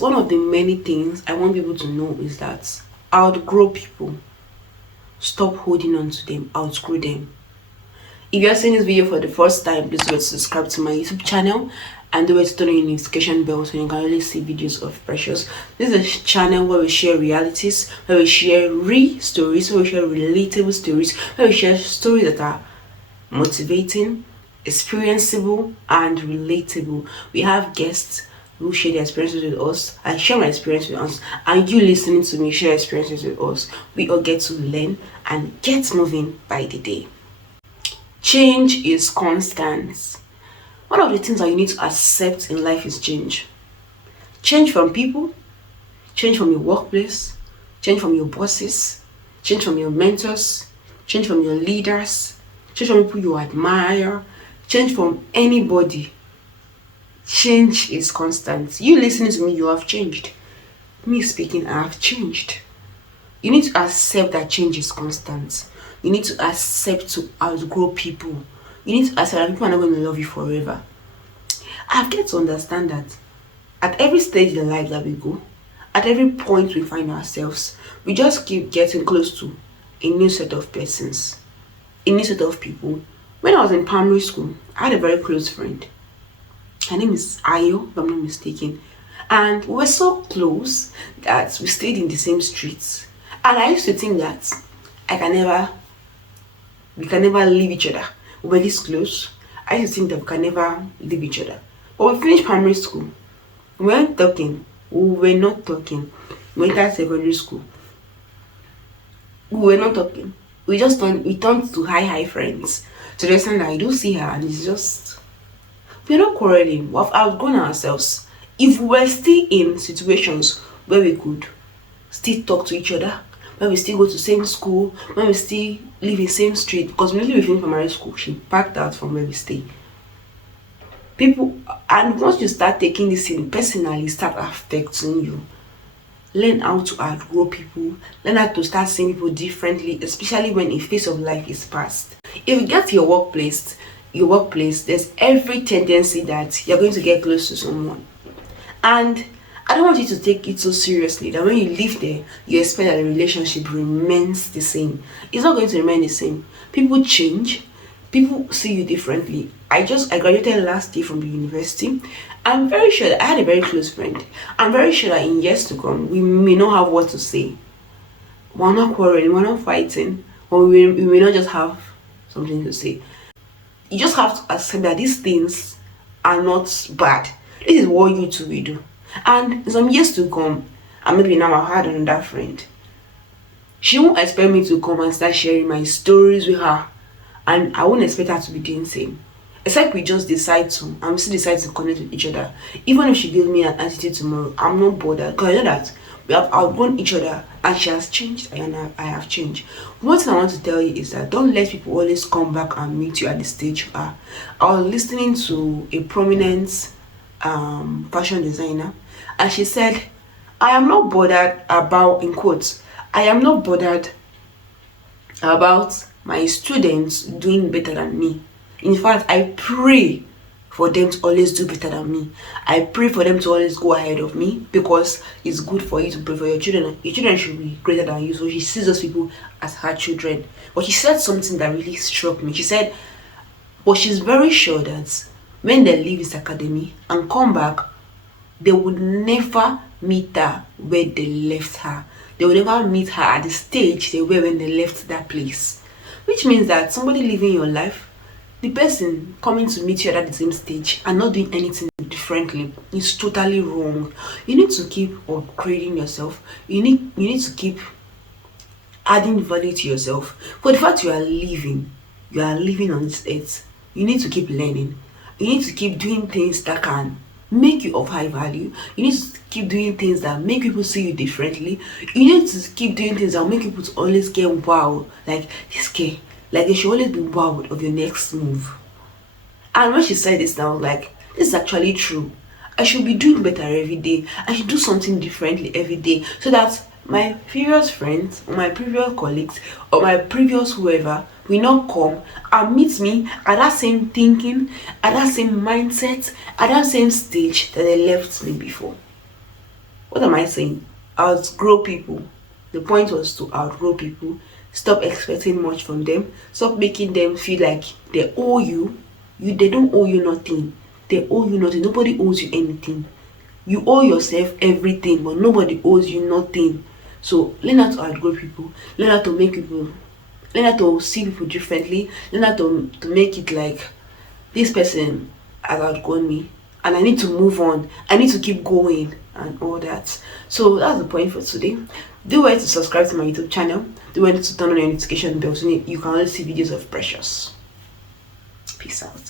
because one of the many things I want people to know is that outgrow people. Stop holding on to them, outgrow them. If you're seeing this video for the first time, please do subscribe to my YouTube channel and do it to turn on your notification bell so you can always see videos of Precious. This is a channel where we share realities, where we share real stories, where we share relatable stories, where we share stories that are motivating, experienceable, and relatable. We have guests who share their experiences with us. I share my experience with us, and you listening to me share experiences with us. We all get to learn and get moving by the day. Change is constant. One of the things that you need to accept in life is change. Change from people, change from your workplace, change from your bosses, change from your mentors, change from your leaders, change from people you admire, change from anybody. Change is constant. You listening to me, you have changed. Me speaking, I have changed. You need to accept that change is constant. You need to accept to outgrow people. You need to accept that people are not going to love you forever. I've get to understand that at every stage in life that we go, at every point we find ourselves, we just keep getting close to a new set of persons, a new set of people. When I was in primary school, I had a very close friend. Her name is Ayo, if I'm not mistaken. And we were so close that we stayed in the same streets. And I used to think that we can never leave each other. We were this close. I used to think that we can never leave each other. But we finished primary school. We weren't talking. We were not talking. We entered secondary school. We were not talking. We turned to high friends. To the extent that I do see her and it's just, we're not quarreling. We've outgrown ourselves. If we were still in situations where we could still talk to each other, when we still go to same school, when we still live in same street, because immediately we finished primary school, she packed out from where we stay. People, and once you start taking this in personally, start affecting you. Learn how to outgrow people. Learn how to start seeing people differently, especially when a phase of life is past. If you get to your workplace, there's every tendency that you're going to get close to someone. And I don't want you to take it so seriously that when you leave there, you expect that the relationship remains the same. It's not going to remain the same. People change. People see you differently. I graduated last year from the university. I'm very sure that I had a very close friend. I'm very sure that in years to come, we may not have what to say. We're not quarreling, we're not fighting, or we may not just have something to say. You just have to accept that these things are not bad. This is what you two will do. And in some years to come, and maybe now I've had another friend, she won't expect me to come and start sharing my stories with her. And I won't expect her to be doing the same. Except we just decide to, and we still decide to connect with each other. Even if she gives me an attitude tomorrow, I'm not bothered. Because I know that we have outgrown each other and she has changed and I have changed. One thing I want to tell you is that don't let people always come back and meet you at the stage you are. I was listening to a prominent fashion designer, and she said, I am not bothered about, in quotes, I am not bothered about my students doing better than me. In fact, I pray for them to always do better than me. I pray for them to always go ahead of me, because it's good for you to pray for your children. Your children should be greater than you. So she sees those people as her children. But she said something that really struck me. She said, but she's very sure that when they leave this academy and come back, they would never meet her where they left her. They will never meet her at the stage they were when they left that place. Which means that somebody living your life, the person coming to meet you at the same stage and not doing anything differently is totally wrong. You need to keep upgrading yourself. You need to keep adding value to yourself. For the fact you are living on this earth, you need to keep learning. You need to keep doing things that can make you of high value. You need to keep doing things that make people see you differently. You need to keep doing things that make people to always get wow, like this guy, like they should always be wowed of your next move. And when she said this now, like, this is actually true. I should be doing better every day. I should do something differently every day, so that my previous friends or my previous colleagues or my previous whoever will not come and meet me at that same thinking, at that same mindset, at that same stage that they left me before. What am I saying? Outgrow people. The point was to outgrow people. Stop expecting much from them. Stop making them feel like they owe you. They don't owe you nothing. They owe you nothing. Nobody owes you anything. You owe yourself everything, but nobody owes you nothing. So learn how to outgrow people. Learn how to make people. Learn how to see people differently. Learn how to make it like this person has outgrown me and I need to move on. I need to keep going and all that. So that's the point for today. Do well to subscribe to my YouTube channel. Do well to turn on your notification bell so you can always see videos of Precious. Peace out.